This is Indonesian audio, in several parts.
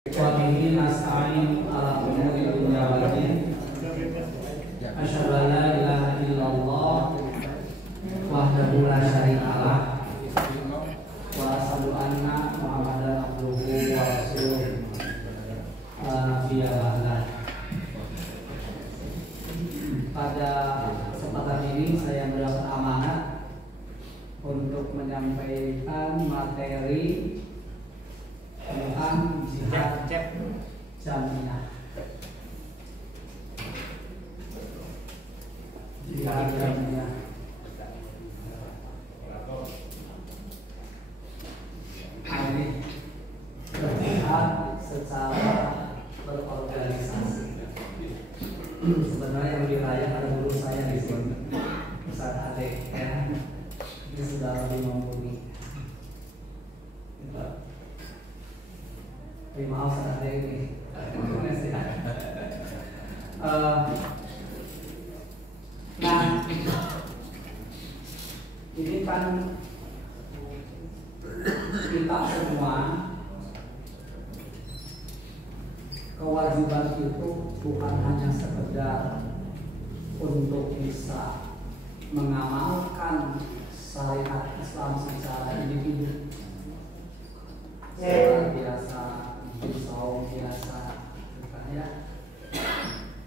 Wabihi nasta'in ala umuri dunya wad din. Asyhadu an la ilaha illallah wahdahu la syarikalah wa asyhadu anna Muhammadan abduhu wa rasuluh la nabiyya ba'dah. Pada kesempatan ini saya mendapat amanat untuk menyampaikan materi tentang jihad jamiah. Jihad jamiah. Ini berjihad secara berorganisasi. Sebenarnya yang lebih layak ada guru saya di sini, Ustaz Ade, ya. Ini sudah lebih mumpuni. Maaf saat ini. Nah, ini kan kita semua kewajiban itu bukan hanya sekedar untuk bisa mengamalkan syariat Islam secara individu, secara biasa, pisau biasa, ya.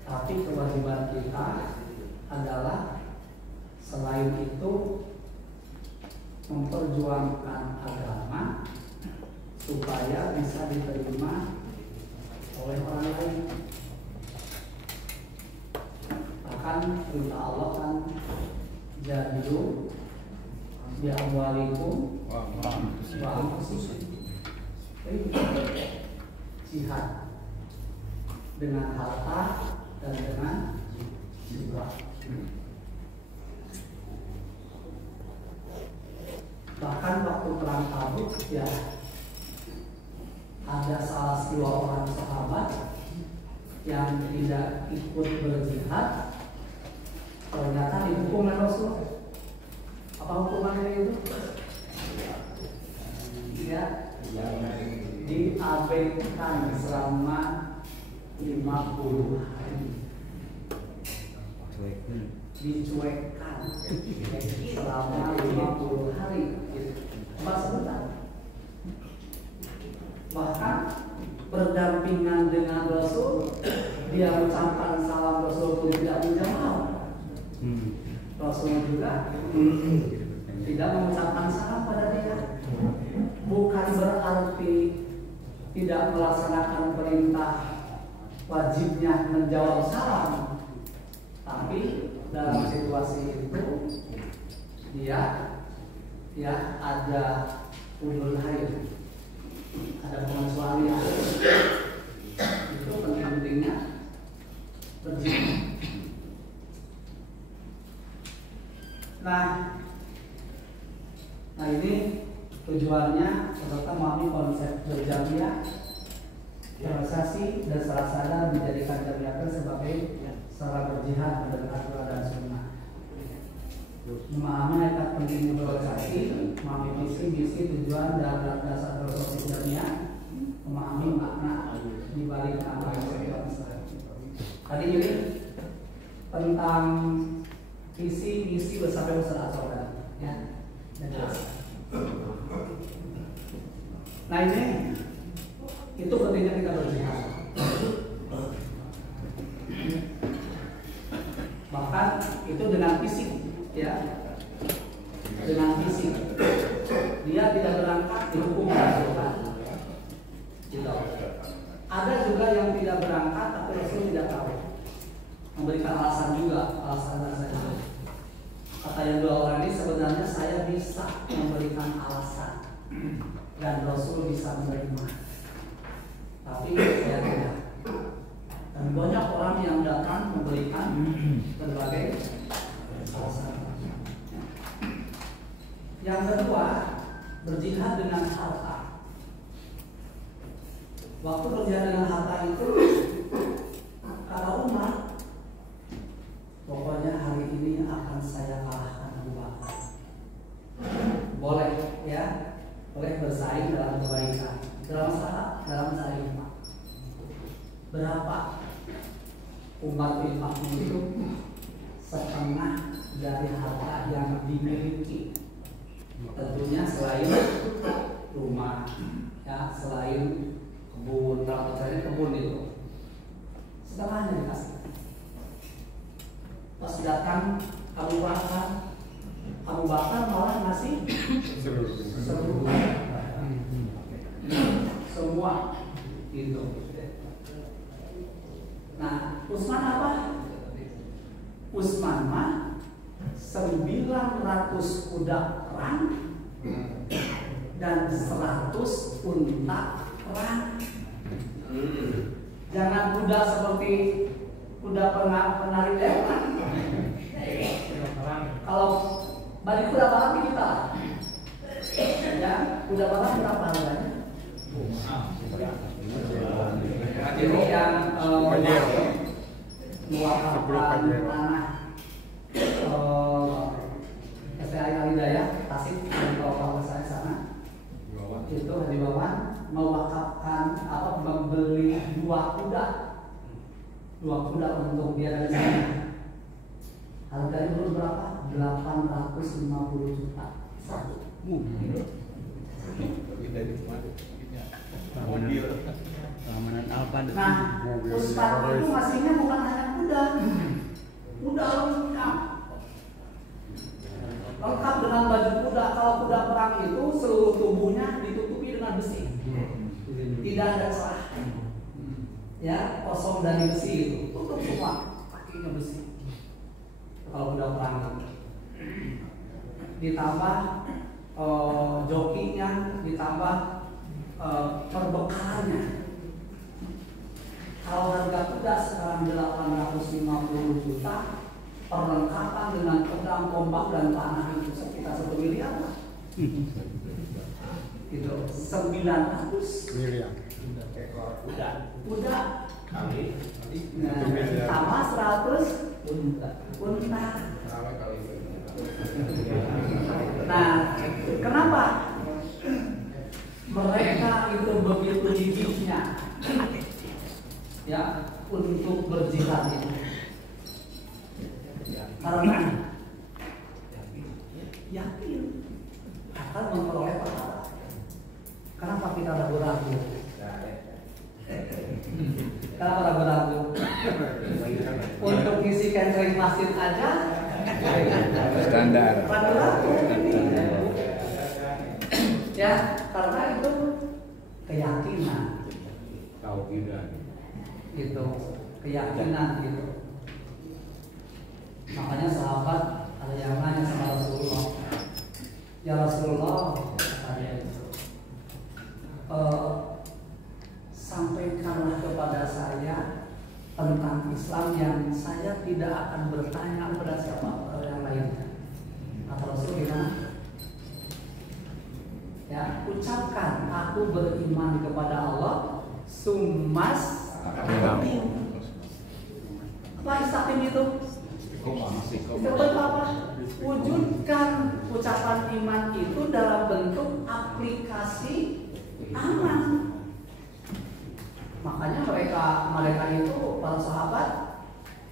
Tapi kewajiban kita adalah selain itu memperjuangkan agama supaya bisa diterima oleh orang lain. Bahkan perintah Allah kan jadilu bi amwalikum wa anfusikum. Jihad dengan harta dan dengan jiwa. Bahkan waktu perang Tabuk, ya, ada salah dua orang sahabat yang tidak ikut berjihad, ternyata dihukum oleh Rasul. Apa hukumannya itu? Ya, diabaikan selama 50 hari, dicuekkan selama 50 hari, pas sebentar. Bahkan berdampingan dengan Rasul, dia mengucapkan salam, Rasul pun tidak menjawab. Rasul juga tidak mengucapkan salam pada dia. Bukan berarti tidak melaksanakan perintah wajibnya menjawab salam, tapi dalam situasi itu dia ada ulul haid, ada pengecualian. Itu penting-pentingnya berjihad. Nah ini tujuannya serta memahami konsep berjamiah, organisasi dan secara sadar menjadikan jamiah sebagai sarana berjihad berdasarkan Al-Quran dan Sunnah. Memahami hakikat pentingnya berorganisasi, memahami misi, tujuan dan dasar filosofi jamiah, memahami makna di balik nama Islam. Tadi ini tentang visi misi bersama usaha saudara, ya. Nah ini itu pentingnya kita berjihad. Bahkan itu dengan fisik, ya, dengan fisik. Dia tidak berangkat dihukum Rasulullah. Gitu. Ada juga yang tidak berangkat tapi Rasul tidak tahu. Memberikan alasan juga, alasan saja. Kata yang dua orang ini, sebenarnya saya bisa memberikan alasan dan Rasul bisa menerima, tapi saya tidak. Dan banyak orang yang datang memberikan berbagai alasan. Yang kedua, berjihad dengan harta. Waktu berjihad dengan harta itu, kata Umar, pokoknya hari ini akan saya kalahkan Abu Bakar. Boleh, ya, boleh bersaing dalam kebaikan, dalam masalah, dalam masalah iman. berapa umat infak itu? Setengah dari harta yang dimiliki. Tentunya selain rumah, ya, selain kebun, kalau misalnya kebun itu setengahnya dikasih. Pas datang Abu Bakar malah ngasih semua itu. Nah, Utsman apa? Utsman mah 900 kuda perang dan 100 unta perang. Jangan kuda seperti kuda penari lewat. Kalau balik kuda balap kita, ya, kuda balap berapa harganya? Jadi yang mewakafkan tanah SPI Al-Hidayah Tasik, kalau saya sana itu di bawah mewakafkan membeli 2 kuda untuk dia dari sana. Harganya dulu berapa? 850 juta satu. Nah, Utsman itu ngasihnya bukan hanya kuda lengkap dengan baju kuda. Kalau kuda perang itu seluruh tubuhnya ditutupi dengan besi, tidak ada celah, ya, kosong dari besi itu, tutup semua, kakinya besi. Kalau kuda perang itu ditambah jokinya, ditambah perbekalannya. Kalau harga kuda sekarang 850 juta, perlengkapan dengan pedang, tombak, dan panah itu sekitar 1 miliar. Itu 900 miliar. Kuda. Tambah 100 unta. Nah, kenapa mereka itu begitu gigihnya, ya, untuk berjihad itu? Karena yakin akan memperoleh pahala. Kenapa kita ragu-ragu? Kenapa ragu-ragu? Untuk ngisi catering masjid aja standar. Ragu-ragu. Ya, karena itu keyakinan. Gitu, keyakinan gitu. Makanya sahabat ada yang nanya sama Rasulullah, ya Rasulullah, sampaikanlah kepada saya tentang Islam yang saya tidak akan bertanya kepada siapa yang lainnya. Kata Rasul gimana? Ya, ucapkan aku beriman kepada Allah, summas apa istaqim itu? Seperti apa? Wujudkan ucapan iman itu dalam bentuk aplikasi aman. Makanya mereka itu para sahabat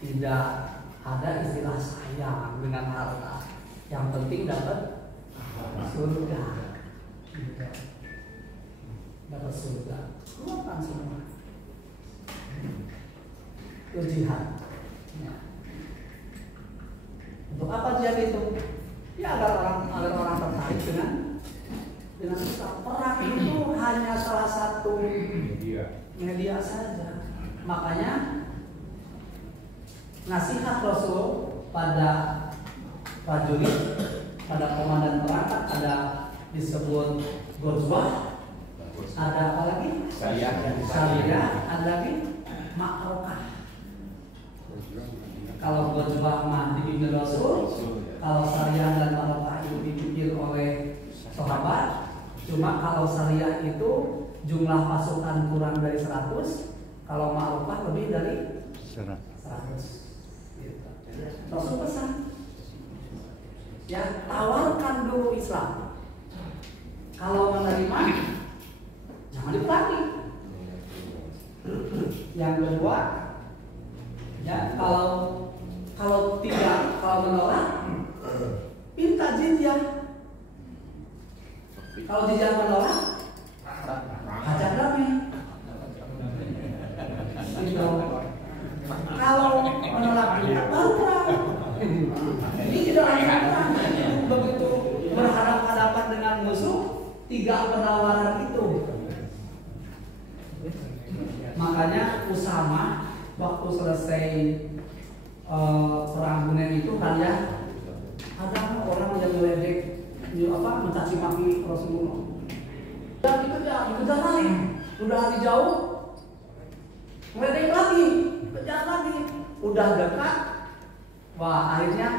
tidak ada istilah sayang dengan harta. Yang penting dapat surga. Dapat surga. Keluarkan semua. Berjihad. Ya. Untuk apa jihad itu? Ya agar orang tertarik dengan Islam. Perang itu hanya salah satu media saja. Makanya nasihat Rasul pada prajurit, pada komandan perangkat ada disebut Ghazwah, ada apa lagi? Syariah, ada lagi Ma'rokah. Kalau Ghazwah mah dipimpin Rasul, kalau Syariah dan Ma'rokah itu dipimpin oleh sahabat. Cuma kalau Syariah itu jumlah pasukan kurang dari 100, kalau Ma'rokah lebih dari 100. Rasul pesan, ya, tawarkan dulu Islam. Kalau menerima, jangan diperangi. Yang kedua, ya kalau menolak, minta jizyah. Kalau jizyah menolak, hajar damai. Gitu. Kalau menolak juga baru perang. Ini tidak langsung perang. Begitu berhadapan dengan musuh, 3 penawaran itu. Makanya Usama waktu selesai perang Hunain itu kan ya, ada orang yang meledek, mencaci maki Rasulullah. Dan dikejar lagi, udah hari jauh, meledek lagi, kejar lagi, udah dekat, wah akhirnya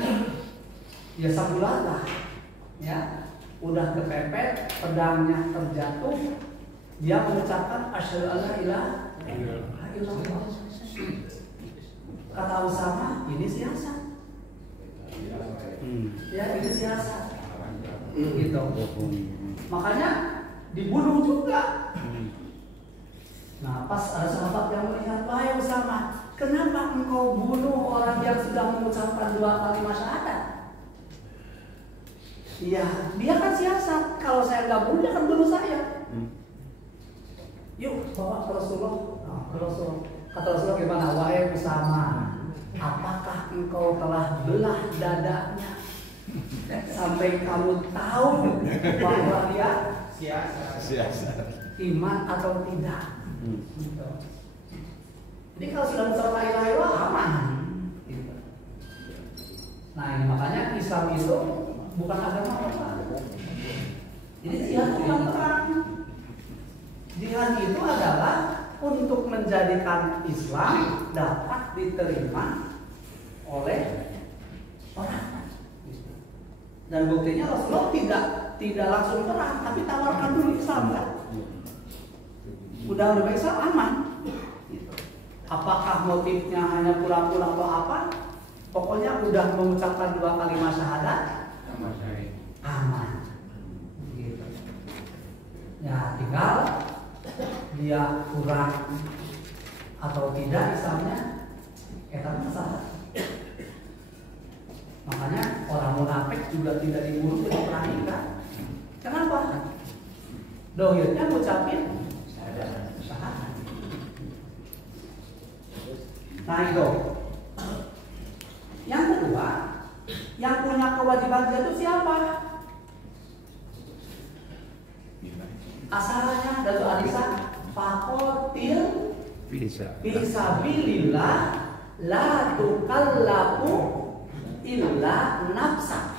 ya sebulan lah, ya, udah kepepet, pedangnya terjatuh, dia mengucapkan asyhadu an la ilaha illallah. Kata Usama, ini siasat. Ya, ini siasat. Gitu. Makanya dibunuh juga. Nah, pas ada sahabat yang melihat, wahai Usama, kenapa engkau bunuh orang yang sudah mengucapkan 2 kalimat syahadat? Iya, dia kan siasat. Kalau saya nggak bunuh, dia akan bunuh saya. Yuk, bawa ke Rasulullah. Kata Rasulullah gimana? Wahai Usama, apakah engkau telah belah dadanya sampai kamu tahu bahwa dia siasat, iman atau tidak? Gitu. Jadi kalau sudah mengucapkan la ilaha illallah aman. Gitu. Nah, ini makanya Islam itu bukan agama apa. Jadi jihad bukan perang. Jihad itu adalah untuk menjadikan Islam dapat diterima oleh orang. Dan buktinya Rasulullah tidak langsung perang, tapi tawarkan dulu Islam kan. Udah Islam aman. Apakah motifnya hanya pura-pura atau apa? Pokoknya udah mengucapkan 2 kalimat syahadat, aman. Gitu. Ya tinggal dia kurang atau tidak Islamnya, kita masalah. Makanya orang munafik juga tidak dibunuh, tidak berani kan? Kenapa? Dohirnya ngucapin syahadat. Nah itu. Yang kedua, yang punya kewajiban jihad itu siapa? Asalnya dari Alisa, faqatil fisabilillah la tukallafu illa nafsa.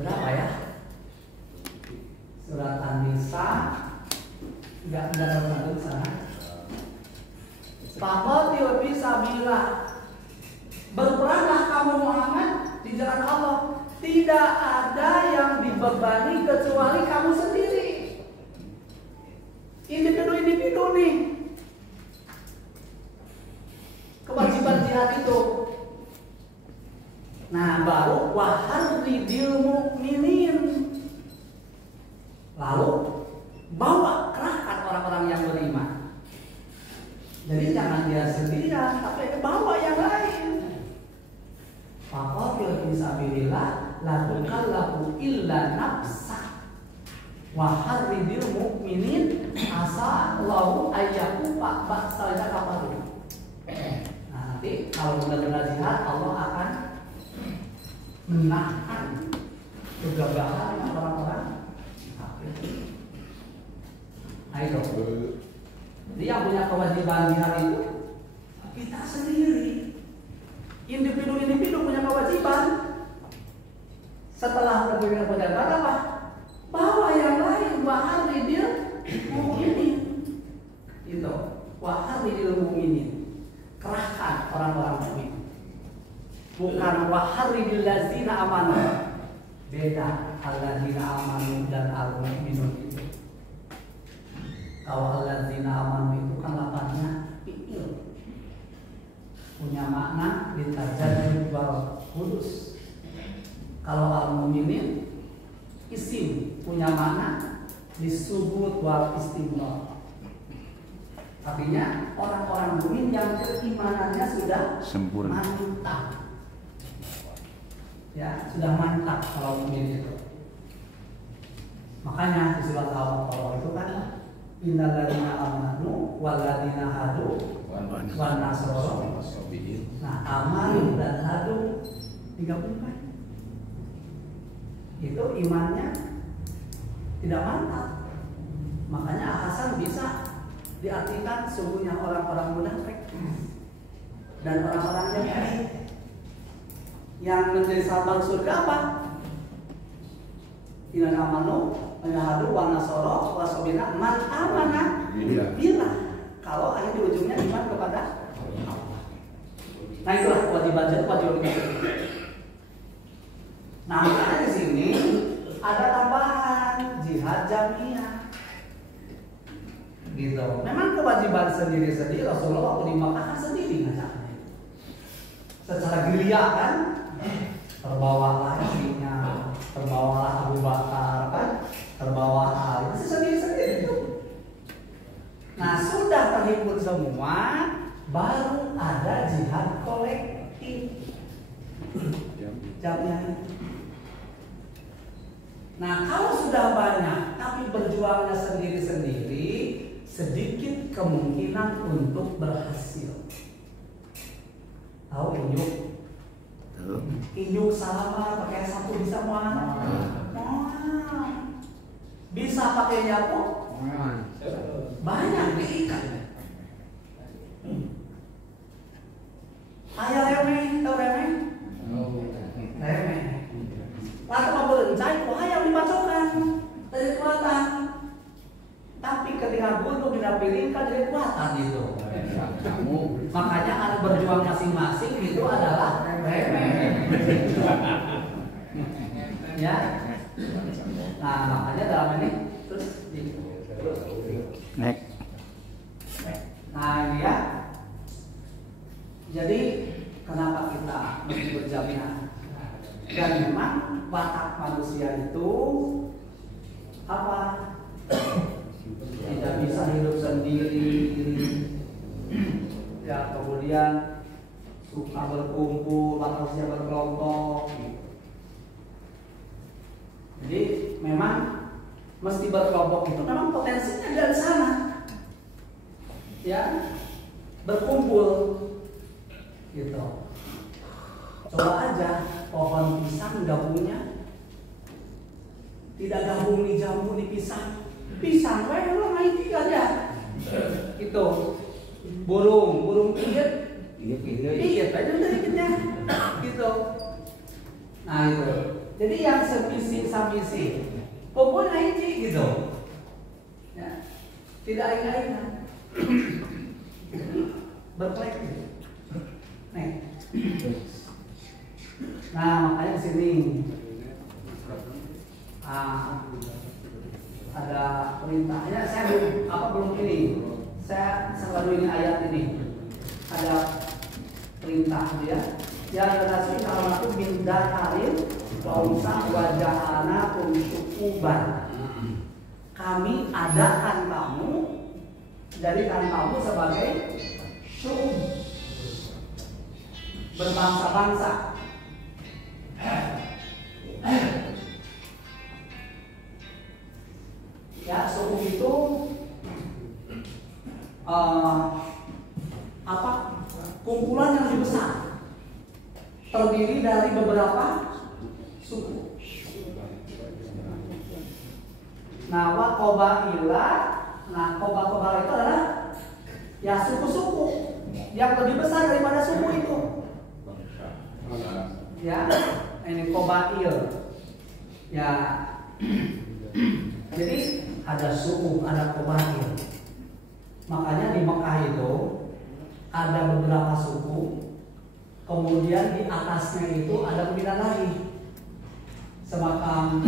Berapa ya? Surat An-Nisa enggak ada di sana. Faqatil fisabilillah, berperanglah kamu Muhammad di jalan Allah. Tidak ada yang dibebani kecuali kamu sendiri. Individu-individu nih. Kewajiban jihad itu. Nah, baru waharridil mu'minin. Lalu bawa kerahkan orang-orang yang beriman. Jadi jangan dia sendirian, tapi bawa yang lain. Faqatil fisabilillah la tukallafu illa nafsa wa harridil mu'minin asa Allahu ayyakufa ba'salnya kafaru. Nah, nanti kalau benar-benar jihad, Allah akan menahan kegagalan orang-orang kafir. Nah itu. Jadi yang punya kewajiban jihad itu kita sendiri. Individu-individu punya kewajiban. Setelah memberikan kewajiban apa? Bawa yang lain, waharridil mu'minin. Itu, waharridil mu'minin. Kerahkan orang-orang mukmin. Bukan waharridil ladzina amanu. Beda alladzina amanu dan al-mu'minun itu. Kalau alladzina amanu itu kan lafaznya fi'il. Punya makna ditajaddud wal kudus. Kalau al-mu'minin isim, punya makna disubut wal istimrar. Tapi artinya orang-orang mukmin yang keimanannya sudah sempurna, mantap. Ya, sudah mantap kalau mukmin itu. Makanya di surat Al-Baqarah itu kan innal ladzina amanu wal ladzina hadu wan nasara. Nah, amanu dan hadu 34. Itu imannya tidak mantap. Makanya Hasan bisa diartikan sungguhnya orang-orang munafik dan orang-orang yang baik. Yang menjadi sahabat surga apa? Inna amanu ayahadu wa nasoro wa sobina man amana bila. Kalau akhir di ujungnya iman kepada Allah. Nah itulah kewajiban kita. Nah makanya di sini ada tambahan jihad jamiah. Gitu. Memang kewajiban sendiri-sendiri Rasulullah waktu di Makkah kan sendiri ngajaknya. Secara gerilya kan, terbawalah istrinya, terbawalah Abu Bakar kan, terbawa Ali, masih sendiri-sendiri itu. Nah sudah terhimpun semua, baru ada jihad kolektif. Jamiah. Nah kalau sudah banyak, tapi berjuangnya sendiri-sendiri, sedikit kemungkinan untuk berhasil. Tahu inyuk? Inyuk sama pakai sapu bisa muat? Bisa pakai nyapu? Banyak diikat. Ayah remeh, tahu remeh? Remeh. Lalu mau berencai, wah yang dimasukkan dari kekuatan. Tapi ketika gunung dinampilkan dari kekuatan itu. Makanya ada berjuang masing-masing itu adalah remeh. Ya. Nah makanya dalam ini terus next. Nah ini ya. Jadi kenapa kita mesti berjamiah? Dan memang watak manusia itu apa? Tidak bisa hidup sendiri. Ya kemudian suka berkumpul, manusia berkelompok. Jadi memang mesti berkelompok itu memang potensinya dari sana. Ya, berkumpul gitu. Coba aja pohon pisang gabungnya tidak gabung di jambu di pisang. Pisang, lo main tiga aja. Itu burung pijat, pijat aja sedikitnya. Gitu. Nah itu. Jadi yang sevisi samisi, kumpul naiki gitu. Ya. Tidak ingat-ingat. Berkolektif. Nih. Nah makanya di sini ada perintahnya. Saya belum ini. Saya selalu ini ayat ini. Ada perintah dia. Ya nasi kalau minta karir Wausa wajahana syukuban. Kami adakan kamu, jadikan kamu sebagai syukub, berbangsa-bangsa. Ya, syukub itu kumpulan yang lebih besar, terdiri dari beberapa suku. Nah, wakobaila, koba itu adalah ya suku-suku yang lebih besar daripada suku itu. Ya, ini kobail. Ya, jadi ada suku, ada kobail. Makanya di Mekah itu ada beberapa suku. Kemudian di atasnya itu ada pembinaan lagi. Semacam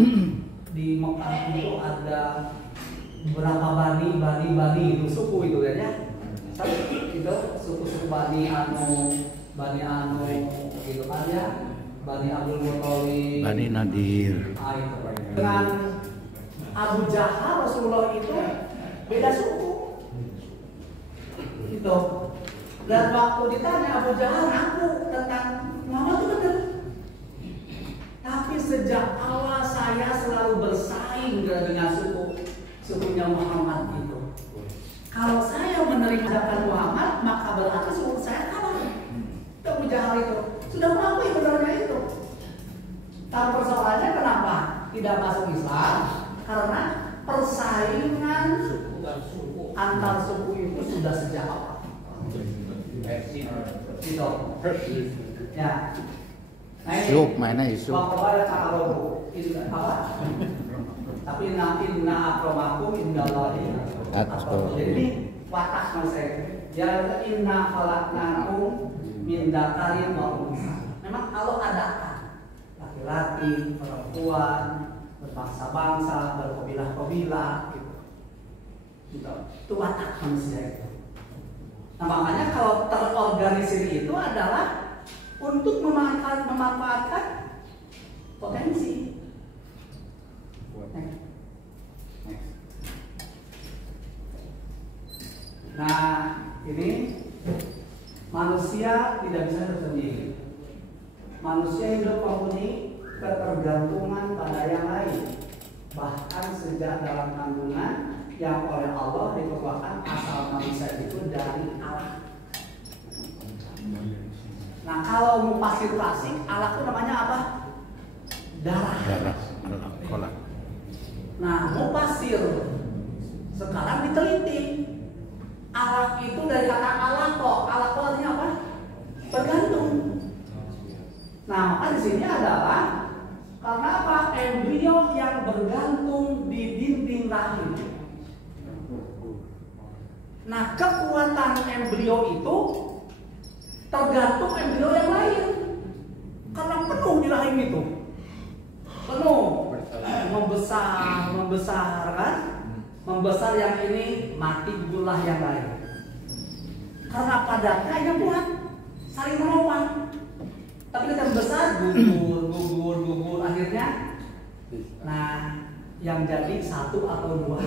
di Mekah itu ada beberapa bani itu suku itu ya. Itu suku-suku Bani Anu gitu kan ya. Bani Abdul Muthalib, Bani Nadir. Dengan Abu Jahal Rasulullah itu beda suku. Gitu. Dan waktu ditanya Abu Jahal ngaku tentang Muhammad itu benar. Tapi sejak awal saya selalu bersaing dengan sukunya Muhammad itu. Kalau saya menerima ajakan Muhammad, maka berarti suku saya kalah. Abu Jahal itu sudah mengakui benarnya itu. Tapi persoalannya kenapa tidak masuk Islam? Karena persaingan antar suku itu sudah sejak awal. Gitu. Ya. Nah ini. Mana isu? Waktu ta'arufu apa? Tapi inna akramakum indallahi atqakum. Jadi ini watak konsep. Ya inna khalaqnakum min dzakarin wa unsa. Memang kalau ada laki-laki, perempuan, berbangsa-bangsa, berkabilah-kabilah gitu. Gitu. Itu watak manusia itu. Nah makanya kalau terorganisir itu adalah untuk memanfaatkan potensi. Nah ini manusia tidak bisa hidup sendiri. Manusia hidup mempunyai ketergantungan pada yang lain. Bahkan sejak dalam kandungan yang oleh Allah dikeluarkan asal manusia itu dari Allah. Nah kalau mau pasir klasik, Allah itu namanya apa? Darah. Kolak. Nah mau pasir sekarang diteliti. Allah itu dari kata alaqo. Alaqo artinya apa? Bergantung. Nah maka di sini adalah karena apa? Embrio yang bergantung di dinding rahim. Nah kekuatan embrio itu tergantung embrio yang lain. Karena penuh di rahim itu, penuh, membesar kan? Membesar yang ini, mati gulah yang lain. Karena padatnya yang kuat, saling menopang. Tapi kita besar, gugur, akhirnya, nah yang jadi satu atau dua.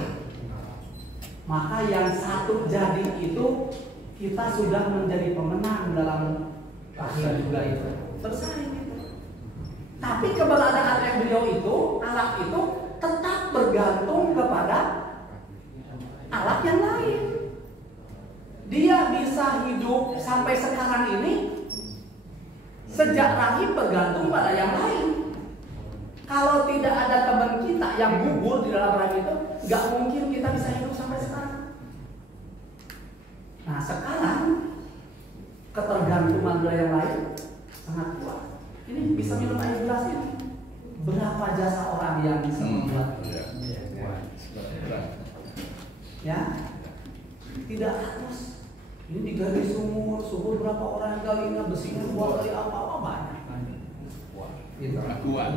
Maka yang satu jadi itu kita sudah menjadi pemenang dalam rahim juga itu. Bersaing itu. Tapi keberadaan embrio itu, alat itu tetap bergantung kepada alat yang lain. Dia bisa hidup sampai sekarang ini sejak rahim bergantung pada yang lain. Kalau tidak ada teman kita yang gugur di dalam rahim itu, nggak mungkin kita bisa hidup sampai sekarang. Nah sekarang ketergantungan pada yang lain sangat kuat. Ini bisa minum air gelas ini. Berapa jasa orang yang bisa membuat? Ya, tidak harus. Ini digali sumur berapa orang yang galinya, besinya buat dari apa banyak. Gitu. Kuat.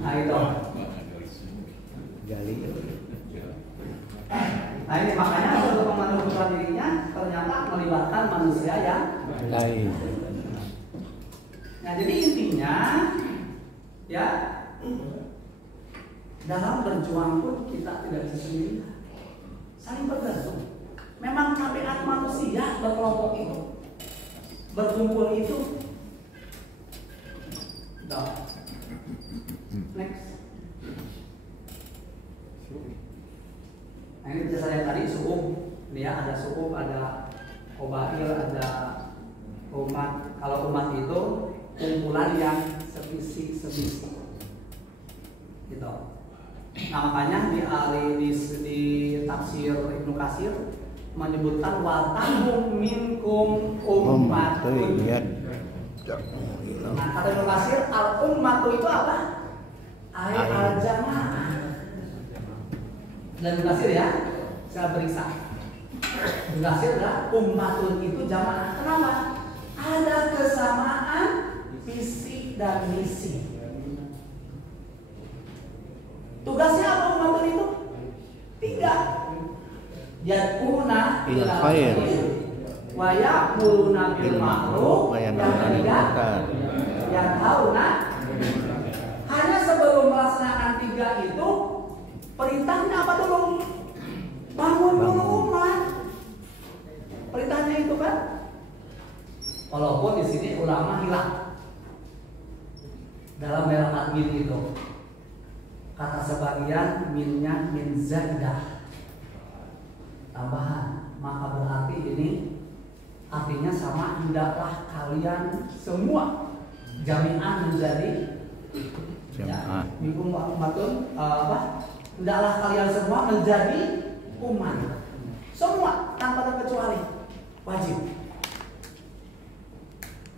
Nah itu. Gali. Nah ini makanya untuk memanfaatkan dirinya ternyata melibatkan manusia yang Lain. Nah jadi intinya ya dalam berjuang pun kita tidak bisa sendiri, saling bergantung. Memang tabiat manusia berkelompok itu, berkumpul itu. Next. Nah ini bisa saya tadi suku, ini ya ada suku, ada qabail, ada umat. Kalau umat itu kumpulan yang sevisi, gitu. Nah makanya di tafsir Ibnu Katsir menyebutkan watahum minkum ummatun. Nah kata Ibnu Katsir al ummatu itu apa? Al jamaah. Dan Ibnu Katsir ya, saya beriksa. Ibnu Katsir adalah ummatun itu jamaah. Kenapa? Ada kesamaan visi dan misi. Tugasnya apa umat itu? 3. Yad'una ila khair wa ya'muruna bil ma'ruf wa yanhauna 'anil munkar. Hanya sebelum melaksanakan 3 itu perintahnya apa dulu? Bangun dulu umat. itu kan. Walaupun di sini ulama hilang dalam merakat min itu. Kata sebagian minnya min zaidah, tambahan. Maka berarti ini artinya sama, hendaklah kalian semua jami'an menjadi Jamaah. minkum ummatun hendaklah kalian semua menjadi umat. Semua tanpa terkecuali wajib.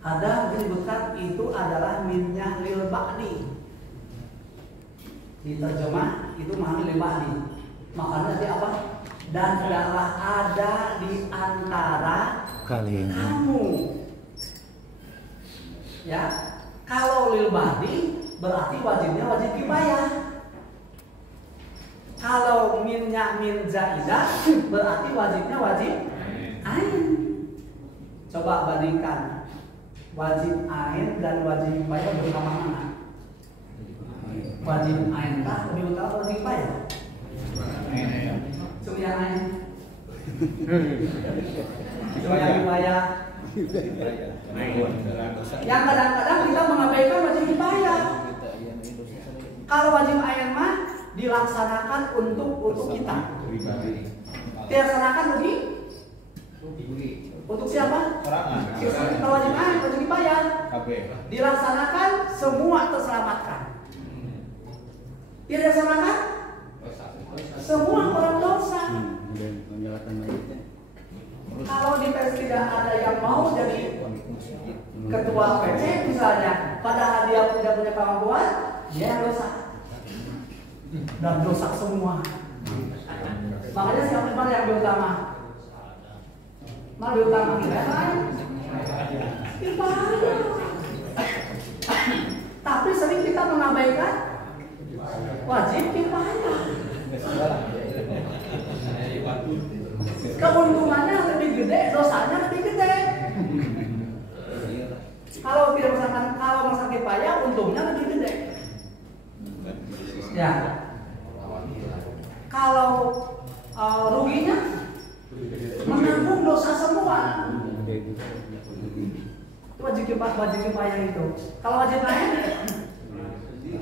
Ada menyebutkan itu adalah minnya lil ba'di. Diterjemah itu makna lil ba'di. Makanya nanti apa? Dan hendaklah ada di antara Kalian. kamu. Ya, kalau lil ba'di berarti wajibnya wajib kifayah. Kalau minnya min zaidah berarti wajibnya wajib ain. Coba bandingkan wajib ain dan wajib kifayah bersama mana? Wajib ain kah lebih utama wajib kifayah? Sumia ain. Sumia kifayah. Yang kadang-kadang kita mengabaikan wajib kifayah. Kalau wajib ain mah dilaksanakan untuk kita. Dilaksanakan untuk siapa? Kalau wajib ain, wajib kifayah. Dilaksanakan semua terselamatkan. Tidak dilaksanakan semua orang dosa. Kalau di PS tidak ada yang mau jadi ketua PC misalnya, padahal dia tidak punya kemampuan, dia yang dosa. Dan dosa semua. Makanya siapa yang diutama? Mana diutama kita lain? Tapi sering kita mengabaikan wajib kifayah. Keuntungannya lebih gede, dosanya lebih gede. Kalau tidak misalkan kalau masa kifayah, untungnya lebih gede. Ya. Kalau ruginya menanggung dosa semua. Itu wajib kifayah itu. Kalau wajib lain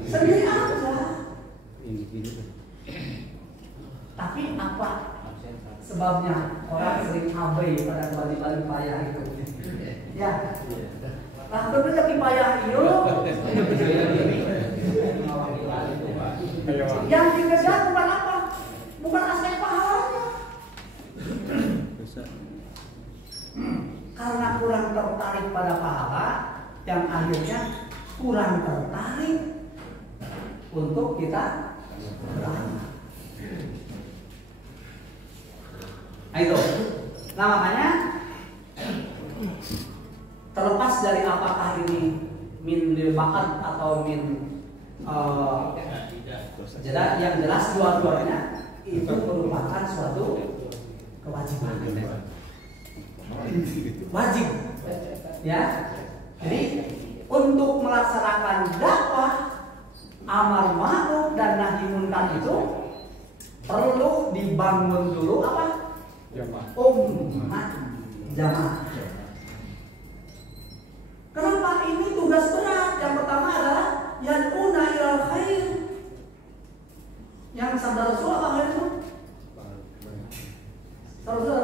sendiri aja. Tapi apa sebabnya orang sering abai pada wajib kifayah itu? Ya. Lah bener kifayah iyo. Yang dikejar bukan apa? Bukan aspek pahalanya. Karena kurang tertarik pada pahala, yang akhirnya kurang tertarik untuk kita beramal. Nah itu. Nah makanya terlepas dari apakah ini min lil ba'd atau min jadi yang jelas dua-duanya itu merupakan suatu kewajiban. Wajib, ya. Jadi untuk melaksanakan dakwah, amar ma'ruf dan nahi munkar itu perlu dibangun dulu apa? Ummah jamaah. Kenapa ini tugas berat? Yang pertama adalah yad'una ilal khair. Yang sabda Rasul apa khair itu? Sabda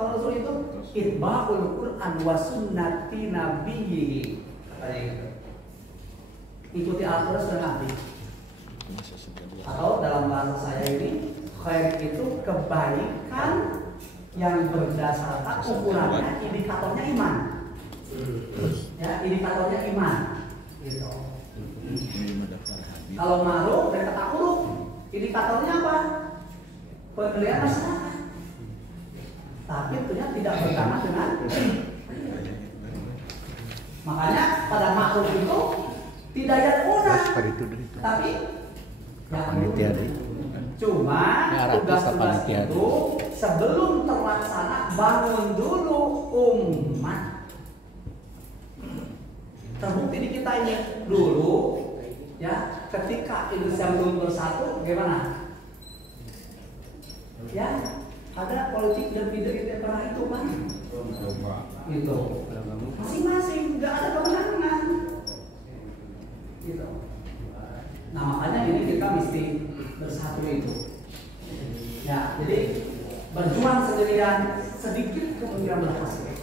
Rasul itu itba'ul Qur'an wa sunnati nabiyyi. Katanya gitu. Ikuti Al-Qur'an dan Nabi. Atau dalam bahasa saya ini khair itu kebaikan yang berdasarkan ukurannya indikatornya iman. Ya, indikatornya iman. Gitu. Kalau ma'ruf dari kata uruf, indikatornya apa? Penilaian masyarakat. Tapi tentunya tidak berkaitan dengan. Makanya pada ma'ruf itu tidak yad'una, tapi panitia deh. cuma tugas-tugas itu sebelum terlaksana bangun dulu umat. Terbukti di kita ini dulu, ya, ketika Indonesia belum bersatu, gimana? Ya, ada politik dan ide pernah itu kan? Gitu. Masing-masing nggak ada kemenangan. Gitu. Nah makanya ini kita mesti bersatu itu. Ya, jadi berjuang sendirian sedikit kemungkinan berhasil.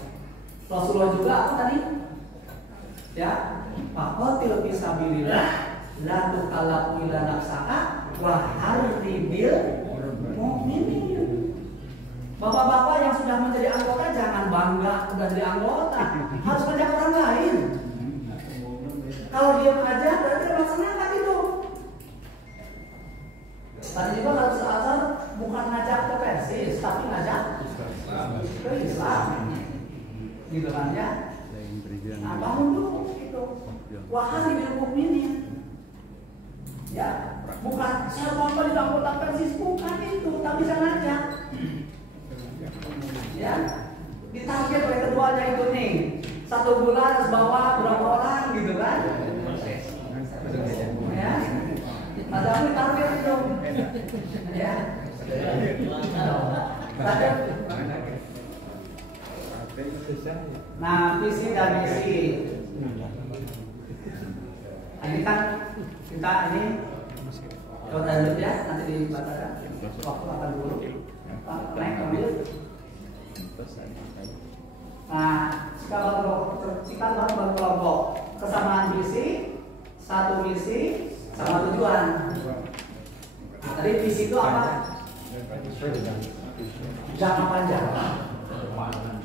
Rasulullah juga apa tadi? Ya, faqatil fisabilillah la tuqallab ila nafsaka wa harribil mu'minin. Bapak-bapak yang sudah menjadi anggota jangan bangga sudah jadi anggota, harus ngajak orang lain. Kalau diam aja berarti melaksanakan itu. Tadi juga kalau seasal bukan ngajak ke Persis, tapi ngajak ke Islam. Gitu kan ya? Nah, bangun dulu gitu. Wahai bil mukminin. Ya, bukan siapa di anggota Persis, bukan itu, tapi saya ngajak. Ya, ditarget oleh keduanya itu nih. 1 bulan harus bawa berapa orang gitu kan? Ya, ada apa target itu? Ya, nah, visi dan misi. Ini kan kita ini kalau lanjut ya nanti dibatalkan. Waktu akan dulu. Naik ambil. Nah, sikat berkelompok, kesamaan visi, satu misi, sama tujuan. Nah, tadi visi itu apa? Jangka panjang.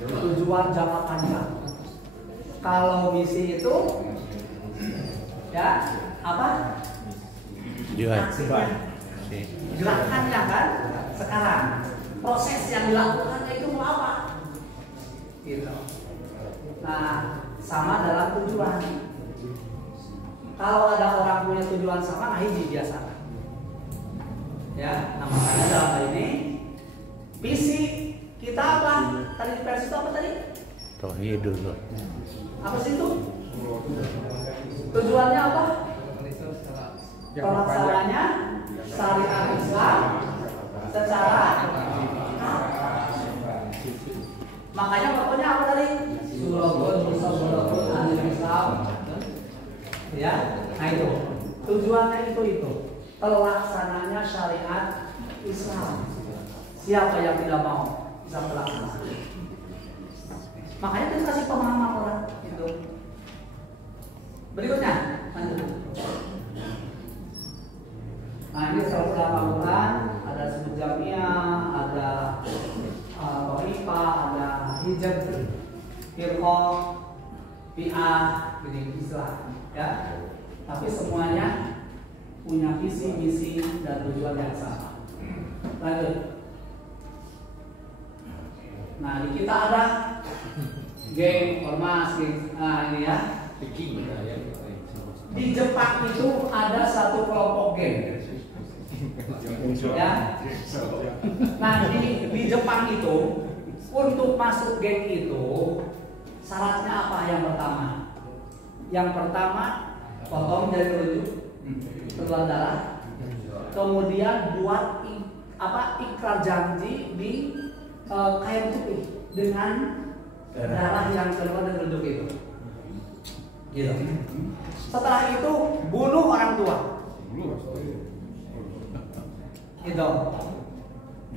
Tujuan jangka panjang. Kalau misi itu, ya apa? Tujuan. Gerakannya kan sekarang. Proses yang dilakukannya itu mau apa? Gitu. Nah, sama dalam tujuan. Kalau ada orang punya tujuan sama, nah hiji biasa. Ya, nah makanya dalam hal ini visi kita apa? Tadi di versi itu apa tadi? Tauhid dulu. Apa sih itu? Tujuannya apa? Pelaksananya syariat Islam secara makanya pokoknya apa tadi? Surabun anil Islam. Ya, nah itu tujuannya itu pelaksananya syariat Islam. Siapa yang tidak mau bisa melaksanakan? Makanya kita kasih pemahaman orang itu. Berikutnya, lanjut. Nah ini salah bangunan, ada sebut jamiah, ada Torifah, ada hijab, firqah, bi'ah, gini Islam, ya. Tapi semuanya punya visi, misi, dan tujuan yang sama. Lanjut. Nah di kita ada geng, ormas, geng. Nah ini ya. Di Jepang itu ada satu kelompok geng. Ya. Nah di Jepang itu untuk masuk geng itu syaratnya apa yang pertama? Yang pertama potong dari telunjuk, keluar darah. Kemudian buat ikrar janji di kain putih dengan darah yang keluar dari telunjuk itu. Gitu. Setelah itu bunuh orang tua. Gitu.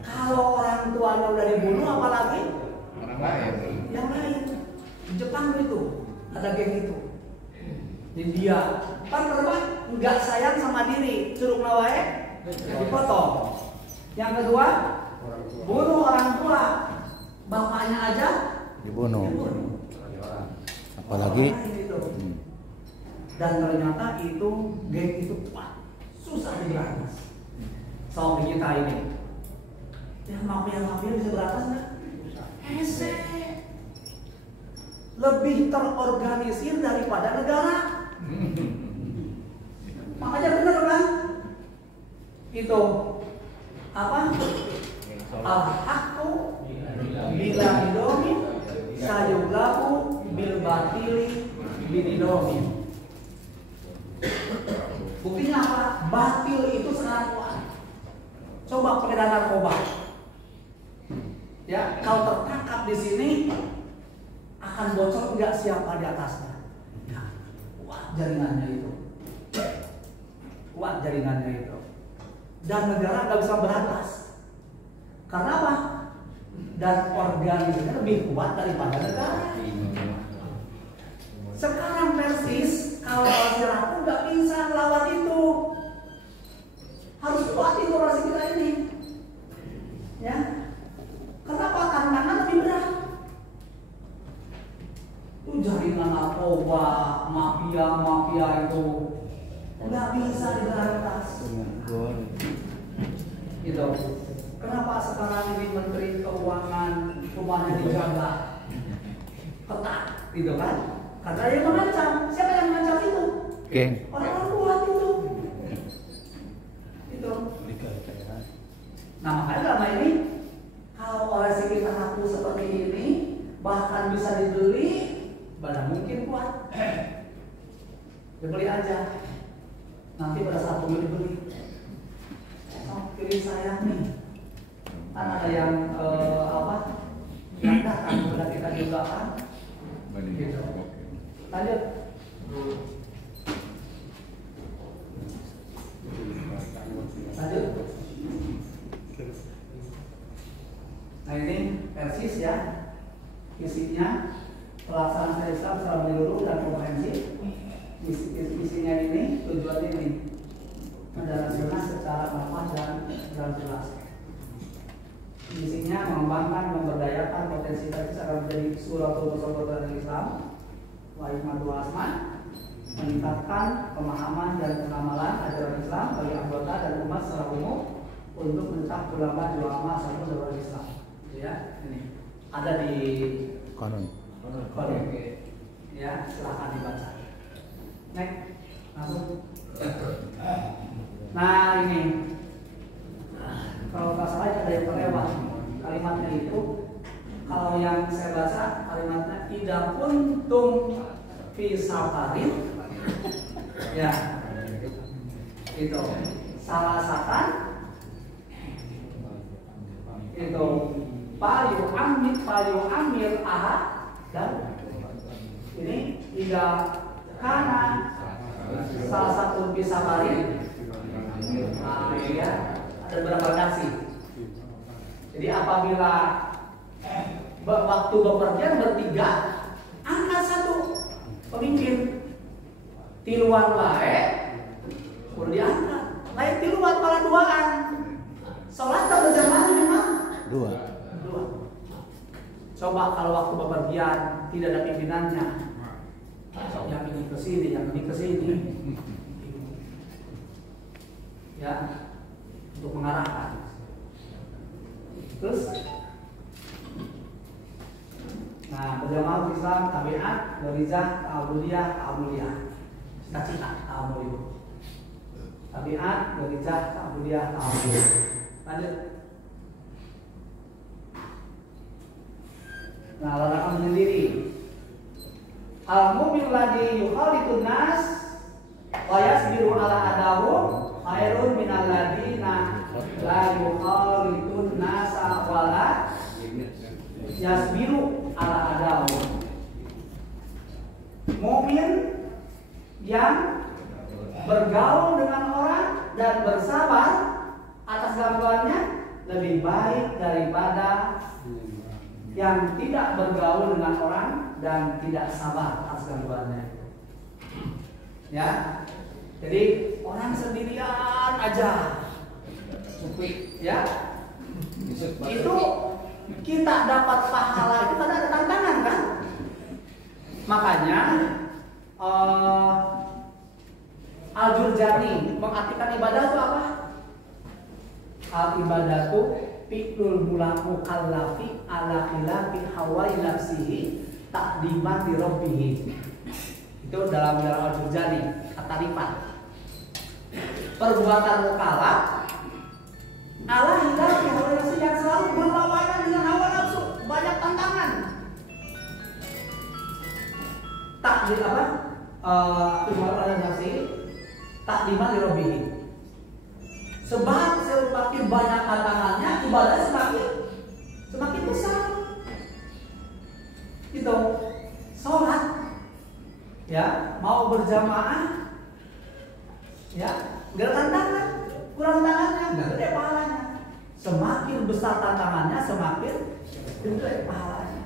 Kalau orang tuanya udah dibunuh, apalagi orang lain. Yang lain. Di Jepang itu ada geng itu. Di India kan pertama nggak sayang sama diri, curug nawae dipotong. Yang kedua bunuh orang tua, bapaknya aja Dibunuh. Apalagi dan ternyata itu geng itu kuat, susah diberantas. Soal kita ini, yang mafia bisa berantas nggak? Hese, lebih terorganisir daripada negara. Makanya benar kan? Itu apa? Al-haqqu bila bidomi sayublahu bil batili bididomi. Buktinya apa? Batil itu sangat kuat. Coba peredaran narkoba. Ya, kalau tertangkap di sini akan bocor nggak siapa di atasnya. Nah, kuat jaringannya itu. Kuat jaringannya itu. Dan negara nggak bisa berantas. Karena apa? Dan organisasinya lebih kuat daripada negara. Sekarang Persis kalau Al-Sirah nggak bisa melawan itu. Harus kuat itu orasi kita ini. Ya. Kenapa? Tantangan lebih berat. Itu jaringan narkoba, mafia itu nggak bisa diberantas. Gitu. Kenapa sekarang ini Menteri Keuangan rumahnya dijaga ketat, gitu kan? Karena dia mengancam. Siapa yang mengancam itu? Geng. Orang-orang kuat itu. Itu. Nah makanya lama ini kalau orasi kita laku seperti ini, bahkan bisa dibeli, mana mungkin kuat. Dibeli aja. Nanti pada saat pemilik beli, pilih saya nih. Kan ada yang yang datang kepada kita juga kan. Gitu. Lanjut. Lanjut. Nah ini Persis ya. Isinya pelaksanaan Islam secara menyeluruh dan komprehensif. Isinya ini tujuannya ini menjalankan secara mapan dan jelas. Isinya mengembangkan, memberdayakan potensi Persis agar menjadi suratul musawarah Islam, wa hikmatul asma, meningkatkan pemahaman dan pengamalan ajaran Islam bagi anggota dan umat secara umum untuk mencetak ulama satu dalam Islam. Ya, ini ada di Konon. Ya, silahkan dibaca. Next, langsung. Nah ini, kalau nggak salah ada yang terlewat kalimatnya itu. Kalau yang saya baca kalimatnya tidak kuntum fi safarin, ya itu salah sakan itu payu amir ahad dan ini tidak karena salah satu fi safarin. Nah ini ya ada beberapa redaksi. Jadi apabila waktu bepergian bertiga, angkat satu pemimpin, tiluan wae, perlu diangkat. Lain tiluan malah duaan. Sholat tak berjamaah memang Dua. Coba kalau waktu bepergian tidak ada pimpinannya, yang ini ke sini, yang ini ke sini, ya untuk mengarahkan. Terus, nah berjamaah Islam tabiat, berizah, ta'awudiyah, cita-cita, ta'awud. Tabiat, berizah, ta'awudiyah, ta'awud. Lanjut. Nah larangan sendiri. Al-mu'min ladzi yukhalitun nas wa yasbiru ala adahu khairun minal ladzina la yukhalitun nasa wa la yasbiru ala adahu. Mukmin yang bergaul dengan orang dan bersabar atas gangguannya lebih baik daripada yang tidak bergaul dengan orang dan tidak sabar atas gangguannya. Ya, jadi orang sendirian aja, ya, itu kita dapat pahala itu karena ada tantangan kan? Makanya Al-Jurjani mengartikan ibadah itu apa? Al-ibadatu fi'lul mukallafi ala khilafi hawai nafsihi takdiman di rabbihi. Itu dalam Al-Jurjani kata rifat. Perbuatan mukallaf ala khilafi hawai nafsihi yang selalu berlawanan dengan hawa nafsu, banyak tantangan. Takdir apa? Ala nafsihi takdiman di rabbihi. Sebab semakin banyak tantangannya, ibadah semakin besar. Gitu. sholat, ya mau berjamaah, ya nggak tantangan, kurang tangannya, nggak gede pahalanya. Semakin besar tantangannya, semakin gede pahalanya.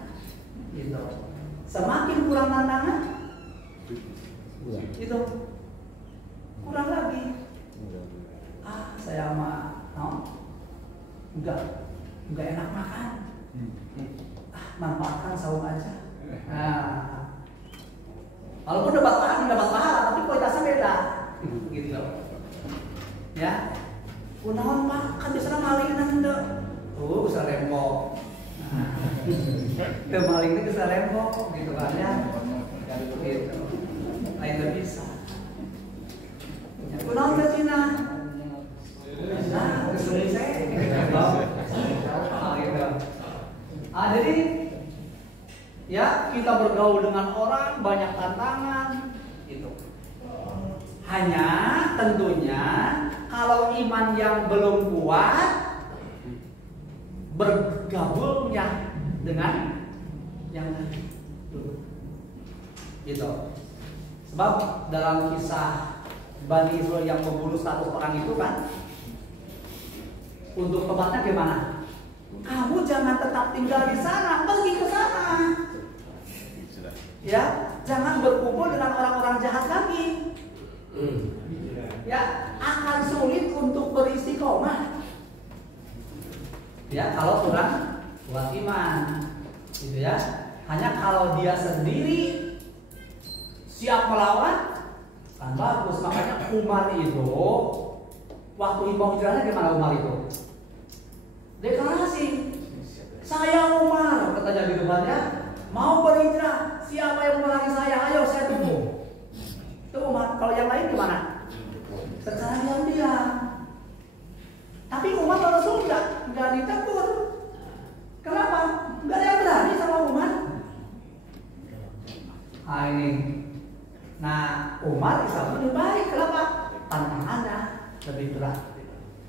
Gitu. Semakin kurang tantangan, itu kurang lagi. Saya mah, enggak enak makan. Manfaatkan saum aja. Nah, walaupun dapat pahala, tapi kualitasnya beda. Gitu loh. Ya, kunaon mah kan biasanya malingan deh. Bisa rempok. Itu maling itu bisa rempok, gitu kan ya. Gitu. Lain nggak bisa. Kunaon ke Cina? Nah, kesulitan saya. Jadi ya kita bergaul dengan orang banyak tantangan gitu. Hanya tentunya kalau iman yang belum kuat bergabungnya dengan yang lain. Gitu. Sebab dalam kisah Bani Israil yang membunuh 100 orang itu kan, untuk tempatnya gimana? Kamu jangan tetap tinggal di sana, pergi ke sana. Ya, jangan berkumpul dengan orang-orang jahat lagi. Ya, akan sulit untuk beristiqomah. Ya, kalau kurang kuat iman, gitu ya. Hanya kalau dia sendiri siap melawan, kan bagus. Makanya Umar itu waktu mau hijrahnya gimana Umar itu? Deklarasi, saya Umar, katanya di depannya, mau berhijrah, siapa yang memerangi saya, ayo saya tunggu. Itu Umar. Kalau yang lain gimana? Sekarang yang dia. Tapi Umar kalau surga nggak ditegur. Kenapa? Nggak ada yang berani sama Umar. Nah ini. Nah Umar Islam lebih baik. Kenapa? Tantangannya lebih berat.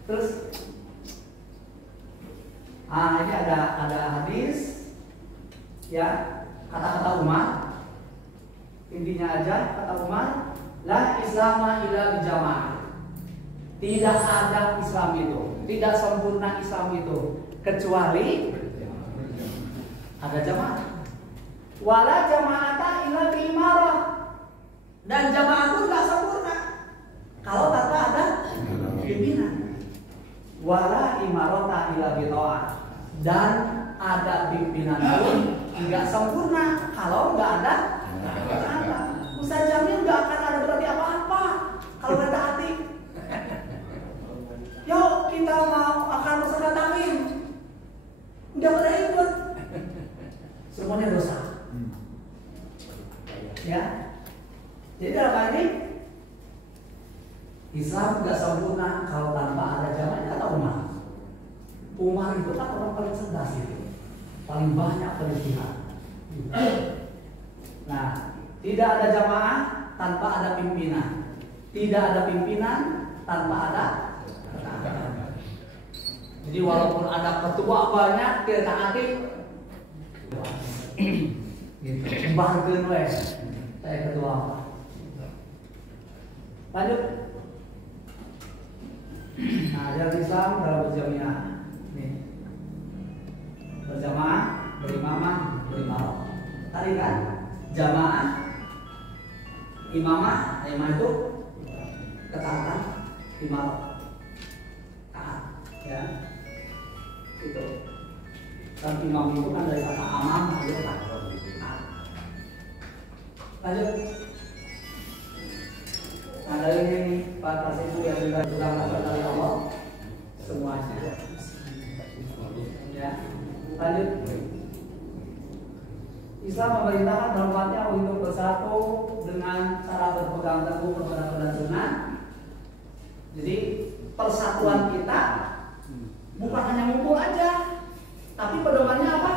Terus ini ada hadis, ya, kata-kata Umar, intinya aja kata Umar, la islama illa bijamaah. Tidak ada Islam itu, tidak sempurna Islam itu kecuali ada jamaah. Wala jama'ata illa bi'imarah. Dan jamaah itu nggak sempurna kalau tanpa ada pimpinan. Wala imarata illa bita'ah. Dan ada pimpinan pun nggak sempurna kalau nggak ada. Ustaz Jamil nggak akan ada berarti apa-apa kalau nggak taati. Yuk kita mau akan peserta taklim, nggak pada ikut, semuanya dosa. Ya, jadi dalam hal ini Islam nggak sempurna kalau tanpa ada jamaah. Kata Umar. Umar itu kan orang paling cerdas itu, paling banyak peristiwa. Nah, tidak ada jamaah tanpa ada pimpinan, tidak ada pimpinan tanpa ada. Jadi walaupun ada ketua banyak, kita taati. Gitu. Bahkan saya ketua. Lanjut. Nah, ajaran Islam dalam berjamaah. Nih. Berjamaah, berimamah, berimamah. Tadi kan jamaah, imamah itu ketaatan, imamah. Taat, ya. Itu. Dan imam itu kan dari kata amam, dia taat. Lanjut. Nah, dari ini batas itu yang sudah dilakukan oleh Allah semuanya. Ya, lanjut. Islam memerintahkan umatnya untuk bersatu dengan cara berpegang teguh kepada sunnah. Jadi persatuan kita bukan hanya ngumpul aja, tapi pedomannya apa?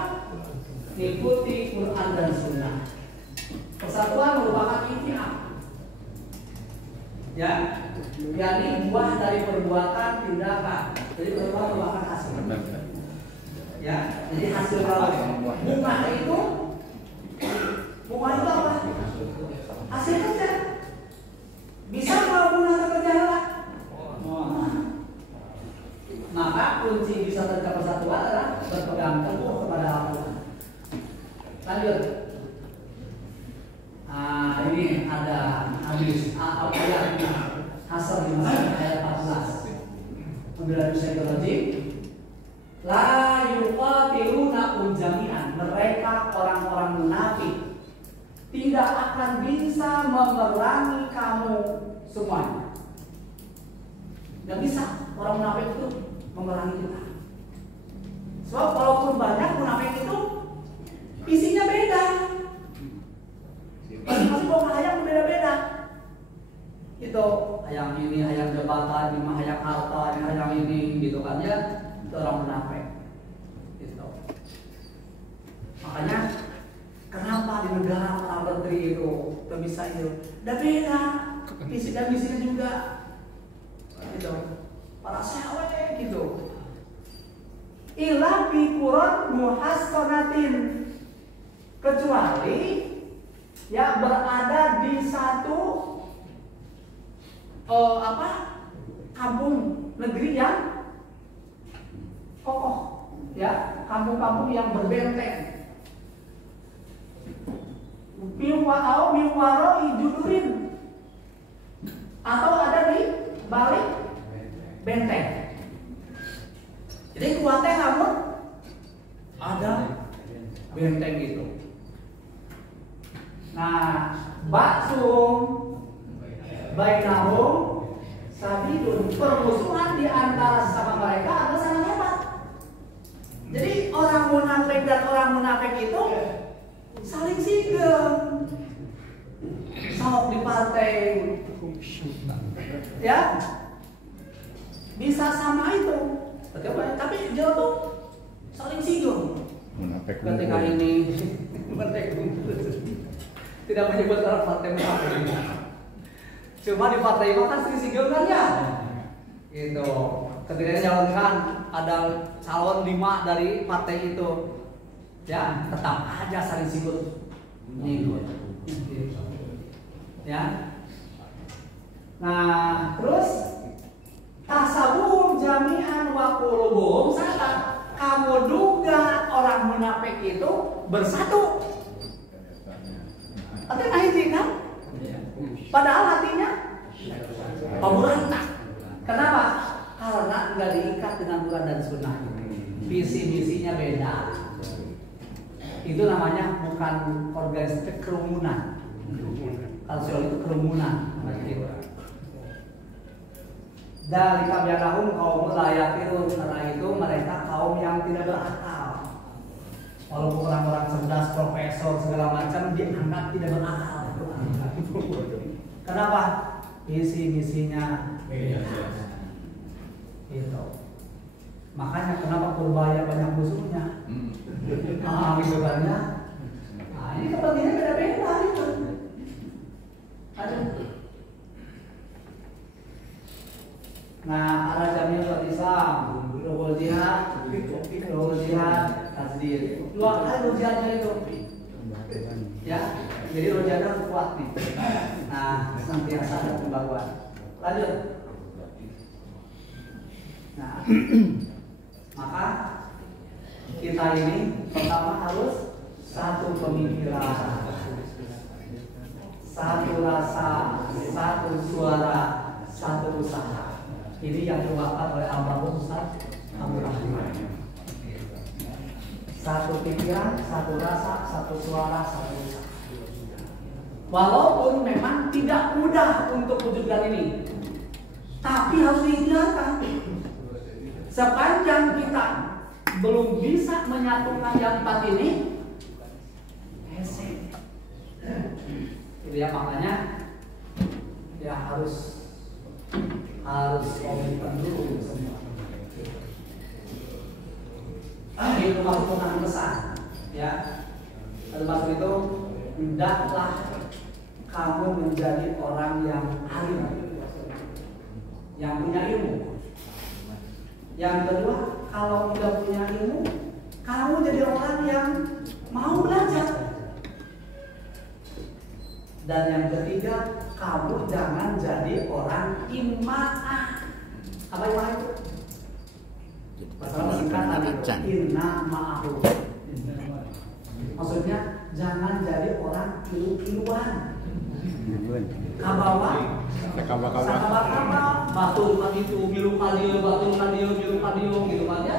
Ikuti Quran dan Sunnah. Persatuan merupakan intinya. Ya, yakni buah dari perbuatan tindakan. Jadi perbuatan merupakan hasil. Ya, jadi hasil kalau bunga itu Lanjut. Ini ada hadis ayat Hasr bin Mas'ud ayat 14. Pembelajaran psikologi. La yuqatilunakum jami'an. Mereka orang-orang munafik tidak akan bisa memerangi kamu semuanya. Gak bisa orang munafik itu memerangi kita. Sebab walaupun banyak munafik itu isinya beda. Masing-masing bawa hayang berbeda-beda. Itu hayang ini, hayang jabatan, ini hayang harta, ini hayang ini, gitu kan ya. Itu orang munafik. Gitu. Makanya kenapa di negara para menteri itu bisa itu? Udah beda, visi dan misinya juga. Gitu. Para sewe gitu. Ila biquran muhassanatin, kecuali ya berada di satu kampung negeri yang kokoh, ya, kampung-kampung yang berbenteng. Miwaro ijudurin, atau ada di balik benteng. Jadi kuatnya namun ada benteng itu. Nah, baksum bainahum sabidun, permusuhan di antara sama mereka adalah sangat hebat. Jadi orang munafik dan orang munafik itu saling sigem. Sok di partai, ya, bisa sama itu. Tapi jauh tuh saling sigem. Ketika ini tidak menyebut orang partai munafik. Cuma di partai itu kan sigem kan ya. Gitu. Ketika dijalankan ada calon 5 dari partai itu, ya tetap aja saling sigem. Ngikut. Ya. Nah, terus tasawuf jami'an wa qulubuhum sata. Kamu duga orang munafik itu bersatu. Artinya hiji kan? Padahal hatinya pemberontak. Kenapa? Karena nggak diikat dengan Quran dan Sunnah. Visi-misinya beda. Itu namanya bukan organisasi kerumunan. Kalau itu kerumunan. Dari kabiarahum kaum layakiru, karena itu mereka kaum yang tidak berakal. Walaupun orang-orang cerdas, profesor segala macam dianggap tidak berakal. Kenapa? Visi-misinya beda. Itu. Makanya kenapa Purbaya banyak musuhnya? Gitu kan ya. Nah, ini kepentingannya beda-beda itu. Ada. Nah, arah jamil Islam, rukun jihad, tasdid. 2 kali jihadnya itu. Ya, jadi rojana kuat nih. Nah, senantiasa ada pembaguan. Lanjut. Nah, maka kita ini pertama harus satu pemikiran, satu rasa, satu suara, satu usaha. Ini yang diwakilkan oleh almarhum Ustaz Abdul Rahman. Satu pikiran, satu rasa, satu suara, satu usaha. Walaupun memang tidak mudah untuk wujudkan ini, tapi harus diikhtiarkan. Sepanjang kita belum bisa menyatukan yang 4 ini, itu ya, makanya ya harus komitmen dulu semua. Ini rumah pesan, ya. Termasuk itu, hendaklah kamu menjadi orang yang alim, yang punya ilmu. Yang kedua, kalau tidak punya ilmu, kamu jadi orang yang mau belajar. Dan yang ketiga, kamu jangan jadi orang ima'ah. Apa ima'ah itu? Masalah singkatan inna ma'ahu. Maksudnya jangan jadi orang kilu-kiluan. Kabawa, sakaba-kaba, batur kan itu, milu kadio, batur kadio, milu kadio, gitu kan ya.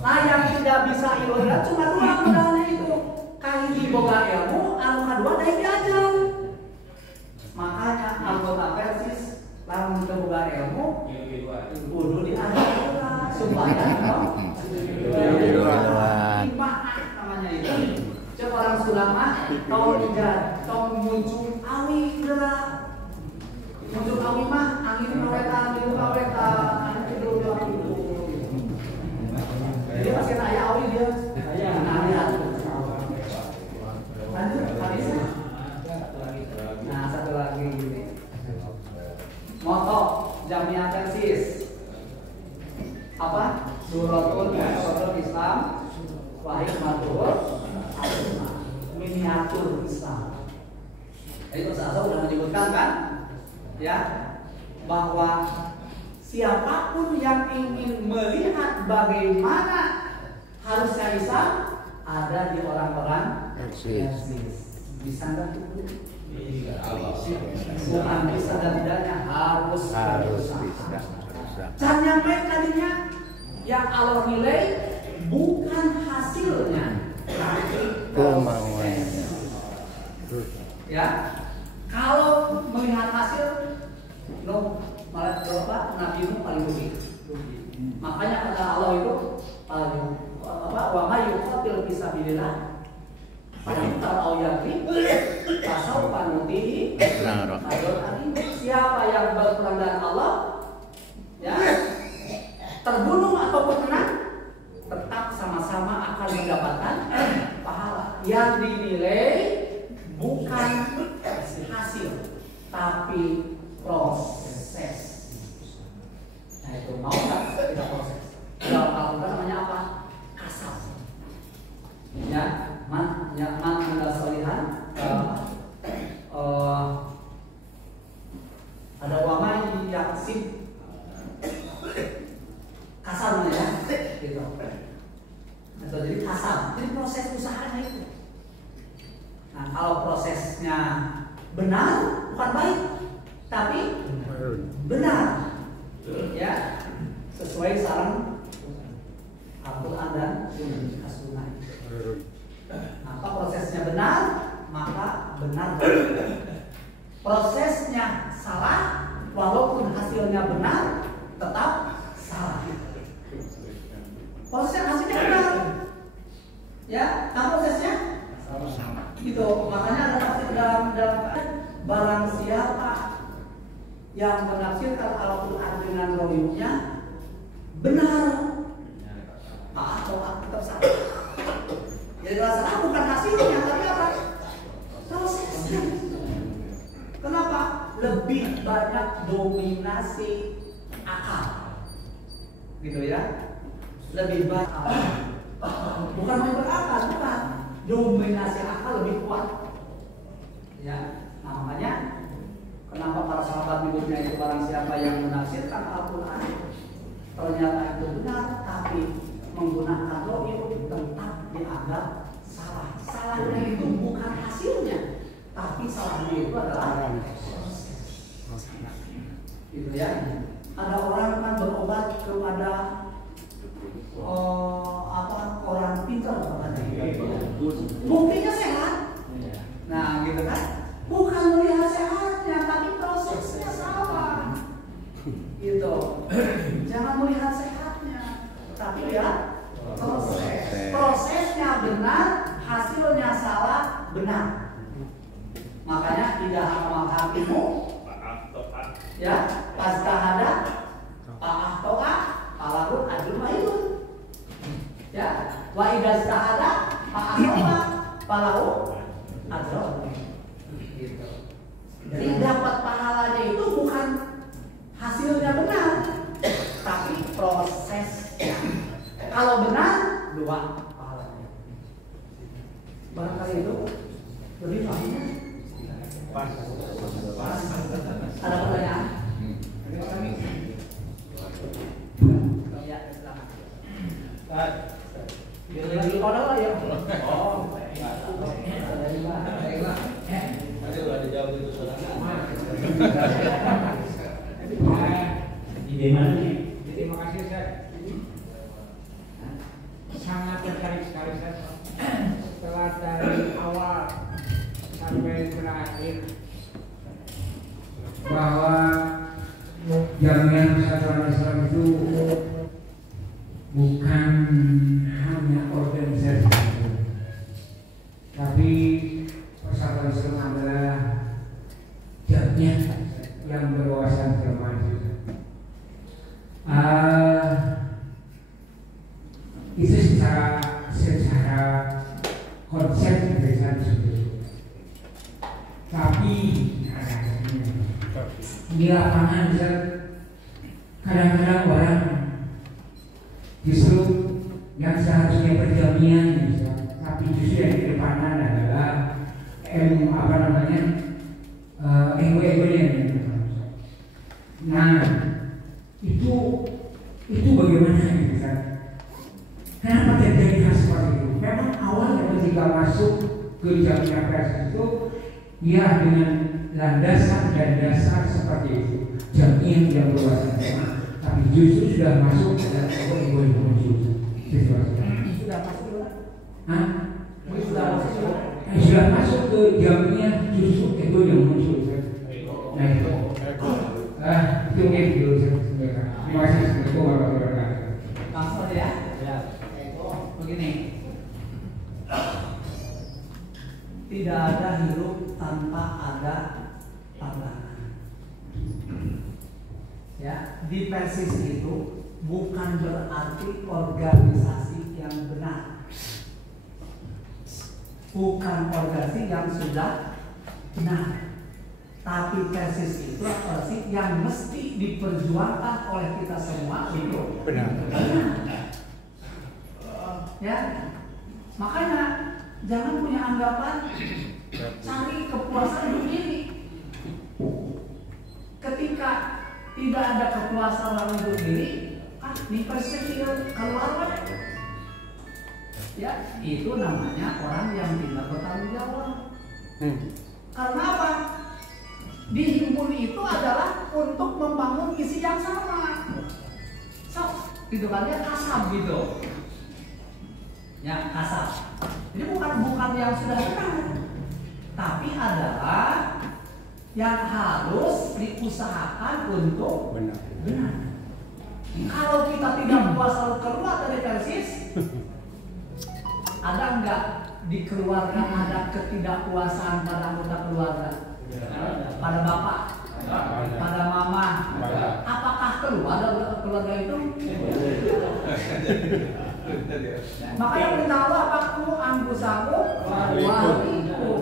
Nah yang tidak bisa ibadah cuma dua modalnya itu. Kahiji boga ilmu, anu kadua daek diajar. Makanya anggota Persis lamun teu boga ilmu, kudu diajar supaya namanya itu. Cek orang Sunda mah tong muncul awi geura. Muncul awi mah angin kawetan, milu kawetan, itu. Jadi pasti aya awi dia. Aya aya. Lanjut hadisnya. Nah, satu lagi ini. Moto Jamiah Persis. Apa? Suratul Islam wa hikmatul miniatur Islam. Jadi Ustaz sudah menyebutkan kan, ya, bahwa siapapun yang ingin melihat bagaimana harusnya Islam ada di orang-orang Persis. Bisa nggak tuh? Bukan bisa dan tidaknya harus bisa. Can nyampe tadinya yang Allah nilai bukan hasilnya, kemauannya. Ya, kalau melihat hasil, malah berapa Nabi Nuh paling rugi. Makanya kata Allah itu paling wa may yuqatil fi sabilillah Pantar auyati pasau panuti siapa yang berperang dengan Allah, ya, terbunuh ataupun menang, tetap sama-sama akan mendapatkan pahala yang dinilai bukan hasil tapi proses. Nah itu mau nggak kita proses? Dalam Al-Quran namanya apa? Kasab. Ya, man anda solihan. Ada wamai yaksib kasar ya, gitu. Atau jadi kasar, jadi proses usahanya itu. Nah kalau prosesnya benar, bukan baik, tapi benar, ya, sesuai saran Al-Quran dan As-Sunnah. Maka prosesnya benar, maka benar. Prosesnya salah, walaupun hasilnya benar, tetap salah. Prosesnya hasilnya benar, ya, kan prosesnya salah. Gitu. Makanya ada tafsir dalam barang siapa yang menafsirkan Al-Quran dengan rohnya benar, atau tetap salah. Jadi salah bukan hasilnya, tapi apa? Prosesnya. Kenapa? Lebih banyak dominasi akal, gitu ya. Lebih banyak bukan main berakal, bukan. Dominasi akal lebih kuat, ya. Nah makanya kenapa para sahabat menyebutnya itu barang siapa yang menafsirkan Al-Quran ternyata itu benar, tapi menggunakan roh itu tetap dianggap salah. Salahnya itu bukan hasilnya, tapi salahnya itu adalah gitu ya. Ada orang kan berobat kepada orang pintar, buktinya sehat. Nah gitu kan, bukan melihat sehatnya, tapi prosesnya salah. Gitu. Jangan melihat sehatnya, tapi lihat proses. Prosesnya benar, hasilnya salah, benar. Makanya tidak amal hakimu, ya, pastahada, pa'ah to'ah, palahun adul mahidun. Ya, wa idastahada, pa'ah to'ah, palahun adul. Gitu. Jadi dapat pahalanya itu bukan hasilnya benar, tapi prosesnya. Kalau benar, dua pahalanya. Barangkali itu lebih pahamnya. Ada pertanyaan? Ya, silakan. Biar lagi kodok lah ya. Ide mana nih? Terima kasih Ustaz. Sangat tertarik sekali Ustaz. Setelah dari awal sampai terakhir bahwa jamiah persatuan Islam itu bukan hanya organisasi, tapi persatuan Islam adalah jamiah yang berwawasan termasuk. Itu secara konsep bisa disebut, tapi di lapangan kadang-kadang orang justru yang seharusnya berjamiah, tapi justru yang di depanan adalah ego-egonya. Nah, itu bagaimana gitu kan? Kenapa terjadi hal seperti itu? Memang awalnya ketika masuk ke jamiah pers itu, ya dengan landasan dan dasar seperti itu, jamiah yang berwawasan tema, tapi justru sudah masuk ke dalam ego yang muncul. Sudah masuk ke Hah? Sudah Sudah masuk ke jamiah justru ego yang muncul. Nah itu. Itu mungkin dulu saya sampaikan. Terima kasih. Assalamualaikum warahmatullahi wabarakatuh. langsung aja ya. Begini, tidak ada hidup tanpa ada pandangan. Ya, di Persis itu bukan berarti organisasi yang benar, bukan organisasi yang sudah benar. Tapi Persis itu organisasi yang mesti diperjuangkan oleh kita semua itu Benar. Ya, makanya jangan punya anggapan cari kepuasan hidup ini. Ketika tidak ada kepuasan dalam hidup ini, di Persis keluar. Ya, itu namanya orang yang tidak bertanggung jawab. Karena apa? Dihimpun itu adalah untuk membangun visi yang sama. Gitu kan ya, kasab gitu. Ya, kasab. Jadi bukan yang sudah benar, tapi adalah yang harus diusahakan untuk benar. Kalau kita tidak puas lalu keluar dari Persis, ada enggak dikeluarkan ada ketidakpuasan pada anggota keluarga? Pada bapak, pada mama, apakah keluar dari keluarga itu? Makanya perintah Allah aku angkusamu waliku.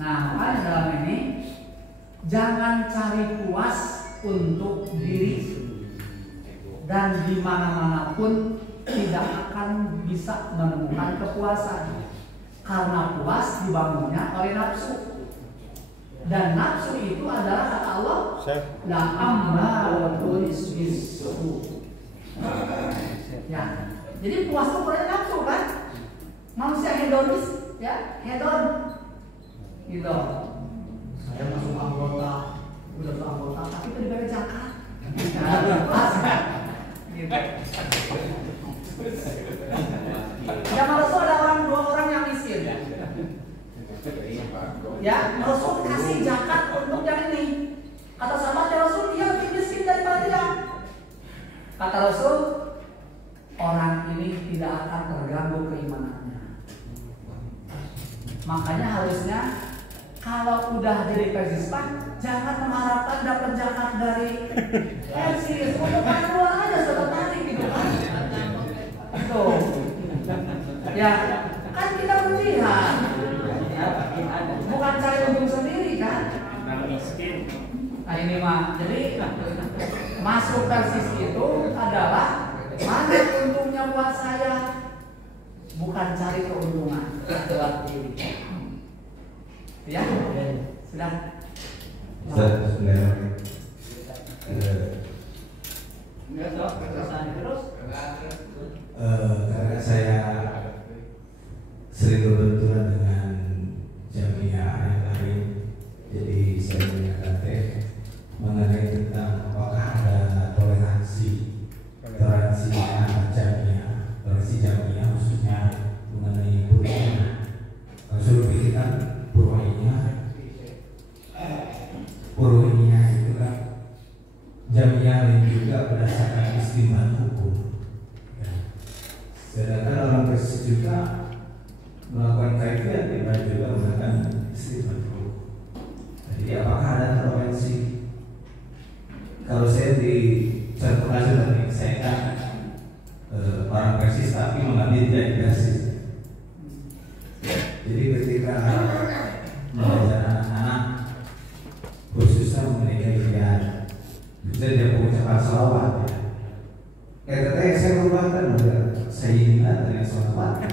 Nah, makanya dalam ini jangan cari puas untuk diri, dan di mana-mana pun tidak akan bisa menemukan kepuasan, karena puas dibangunnya oleh nafsu. Dan nafsu itu adalah kata Allah, la ammaratun bisu. Ya, jadi puas itu berarti nafsu kan? Manusia hedonis, ya, hedon. Gitu. Saya masuk anggota, udah ke anggota, tapi itu diberi zakat. Puas kan? Gitu. Zaman Rasul ada dua orang yang miskin. Ya, Rasul kasih zakat untuk yang ini. Kata sahabat ya Rasul, dia lebih miskin daripada dia. Kata Rasul, orang ini tidak akan terganggu keimanannya. Makanya harusnya kalau udah jadi Persis Pak, jangan mengharapkan dapat zakat dari Persis. Untuk keluar aja sudah tarik gitu kan. Tuh. Ya, kan kita berjihad. Bukan cari untung sendiri kan? Nah ini mah, jadi masuk Persis itu adalah mana untungnya buat saya, bukan cari keuntungan buat diri. Ya, sudah. Karena saya sering berbenturan dengan jamiah yang lain, jadi saya yang kita juga menggunakan istilah itu. Jadi apakah ada toleransi? Kalau saya di sertifikasi tadi, saya kan orang Persis tapi mengambil tidak dikasih. Jadi ketika mengajar anak-anak khususnya mengenai jihad, bisa dia mengucapkan salawat. Ketika saya berubahkan, saya ingat dengan salawat.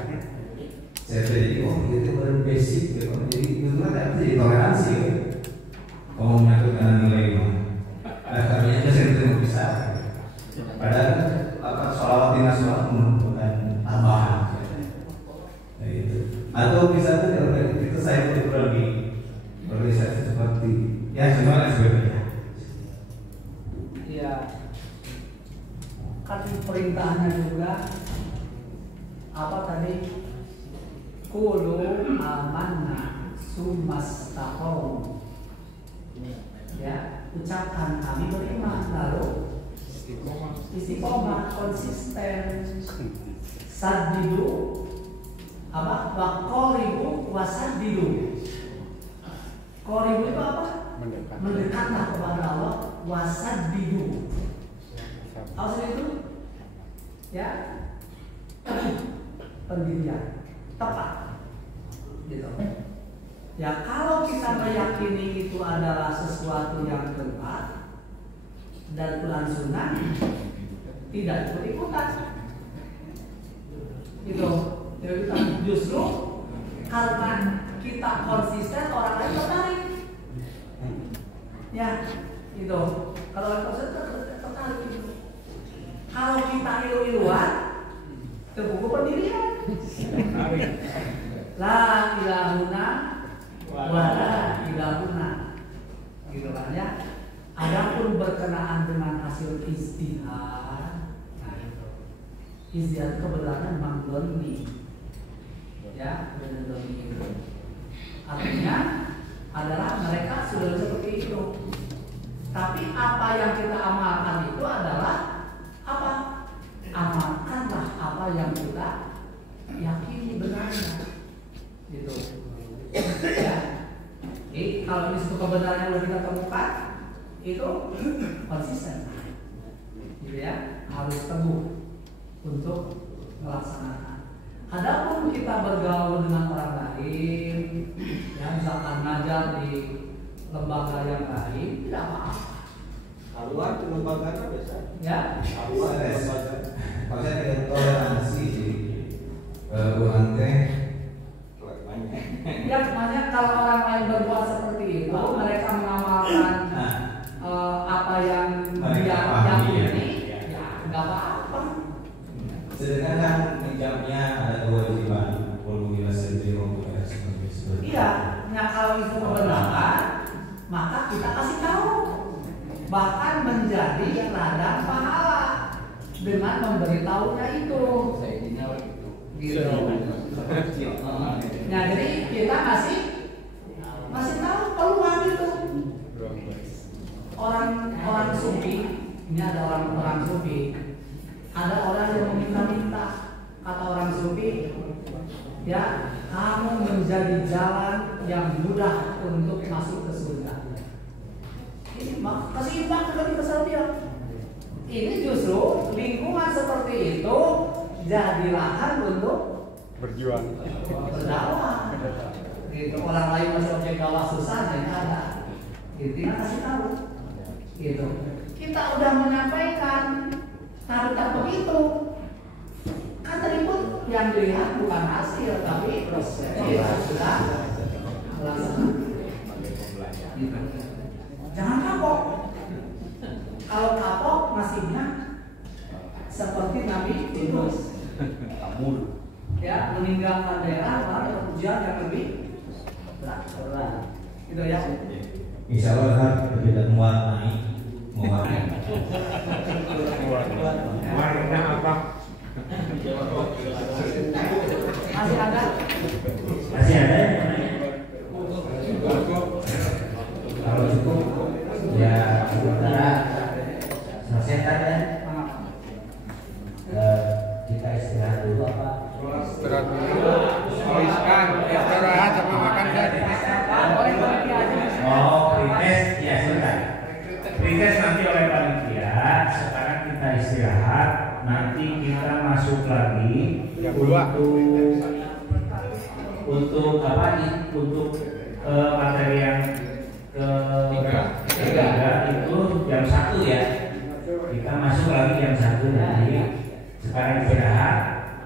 Saya jadi itu baru basic, ya. Jadi itu kan jadi toleransi. Ya. Kalau menyangkut nilai kami aja saya tidak bisa. Padahal salawat nasional merupakan tambahan. Nah, itu. Atau bisa itu saya kurang di organisasi seperti ya semua sebagainya. Iya. Kan perintahnya juga apa tadi? Qulu amanna sumastaqom. Ya, ucapkan kami beriman lalu istiqomah konsisten. Saddidu apa? Waqoribu wasaddidu. Qoribu itu apa? Mendekatlah kepada Allah. Wasaddidu. Apa itu? Ya, pendirian tepat, gitu. Ya kalau kita meyakini itu adalah sesuatu yang tepat dan Quran Sunnah, tidak ikut-ikutan. Gitu. Jadi kita justru karena kita konsisten orang lain tertarik. Ya, gitu. Kalau orang konsisten tertarik. Kalau kita ilu-iluan, itu buku pendirian. La ilahuna wala ilahuna, gitu kan ya. Adapun berkenaan dengan hasil ijtihad, nah itu ijtihad kebenaran mangdoni, ya mangdoni itu artinya adalah mereka sudah seperti itu. Tapi apa yang kita amalkan itu adalah apa? Amalkanlah apa yang kita yakini benarnya, gitu. Ya. Jadi kalau ini suatu kebenaran yang kita temukan itu konsisten, gitu ya, harus teguh untuk melaksanakan. Adapun kita bergaul dengan orang lain, ya misalkan ngajar di lembaga yang lain, tidak apa-apa. Haluan ke lembaga biasa. Ya. Haluan ke lembaga. Maksudnya dengan toleransi orang teh. Ya, makanya kalau orang lain berbuat seperti itu, mereka mengamalkan apa yang dia yakini, ya nggak apa-apa. Sedangkan kan hijabnya ada kewajiban kalau seperti itu. Iya, ya kalau itu kebenaran, maka kita kasih tahu. Bahkan menjadi ladang pahala dengan memberitahunya itu. Gitu. Nah, jadi kita masih tahu peluang itu. Orang sufi, ini ada orang sufi, ada orang yang meminta-minta, kata orang sufi, ya kamu menjadi jalan yang mudah untuk masuk ke surga. Ini kasih imbang ke dia. Ini justru lingkungan seperti itu jadi lahan untuk berjuang, berdakwah. Gitu. Orang lain masih objek dakwah susah, dan ada. Intinya kasih tahu. Gitu. Kita udah menyampaikan, tapi tak begitu. Kan tadi pun yang dilihat bukan hasil, tapi proses. Kita sudah melaksanakan. Gitu. Jangan kapok. Kalau kapok nasibnya seperti Nabi Yunus. Ya, meninggalkan daerah lalu ujian yang lebih berat. Gitu ya. Insya Allah berbeda muat naik muat. Warna apa? Masih ada? Masih ada yang mau nanya? Kalau cukup ya sementara selesaikan ya. Kita istirahat dulu apa? istirahat dulu, istirahat kita masuk lagi untuk apa? Untuk materi yang ketiga itu jam 1 ya. Kita masuk lagi jam 1 nanti. Sekarang istirahat,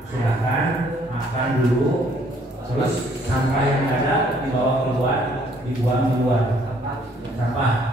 silakan makan dulu. Terus sampah yang ada dibawa keluar, dibuang di luar. Sampah